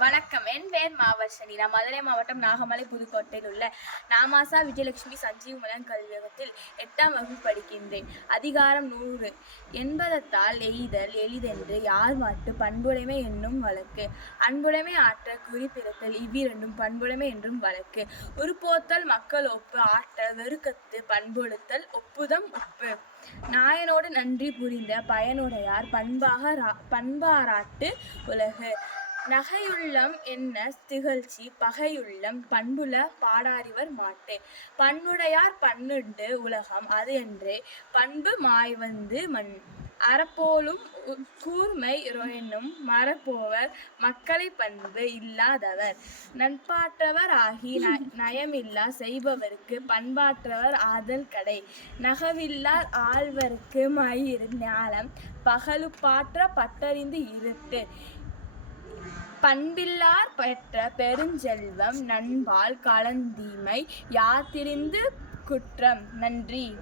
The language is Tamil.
வணக்கம். என் பேர் மாவர்ஷனி. நான் மதுரை மாவட்டம் நாகமலை புதுக்கோட்டையில் உள்ள நாமாசா விஜயலட்சுமி சஞ்சீவ் மலன் கல்வியகத்தில் எட்டாம் வகுப்பு படிக்கின்றேன். அதிகாரம் நூறு. என்பதத்தால் எய்தல் எளிதென்று யார் மாட்டு பண்புடைமை என்னும் வழக்கு. அன்புடைமை ஆற்ற குறிப்பிறத்தல் இவ்விரண்டும் பண்புடைமை என்றும் வழக்கு. உருப்போத்தல் மக்கள் ஒப்பு ஆற்ற வெறுக்கத்து பண்பொழுத்தல் ஒப்புதம் ஒப்பு நாயனோடு நன்றி புரிந்த பயனுடையார் பண்பாக ரா- பண்பாராட்டு உலகு. நகையுள்ளம் என்ன திகழ்ச்சி? பகையுள்ளம் பண்புல பாடாரிவர் மாட்டு. பண்ணுடையார் பண்ணுண்டு உலகம் அது என்றே. பண்பு மாய் வந்து மண் அறப்போலும் கூர்மை என்னும் மறப்போவர் மக்களை பண்பு இல்லாதவர். நட்பாற்றவர் ஆகி நயமில்லா செய்பவருக்கு பண்பாற்றவர் ஆதல் கடை. நகவில்லார் ஆழ்வர்க்கு மயிர் ஞானம் பகலுப்பாற்ற பட்டறிந்து இருட்டு. பண்பில்லார் பெற்ற பெருஞ்செல்வம் நண்பால் கலந்தீமை யாத்திரிந்து குற்றம். நன்றி.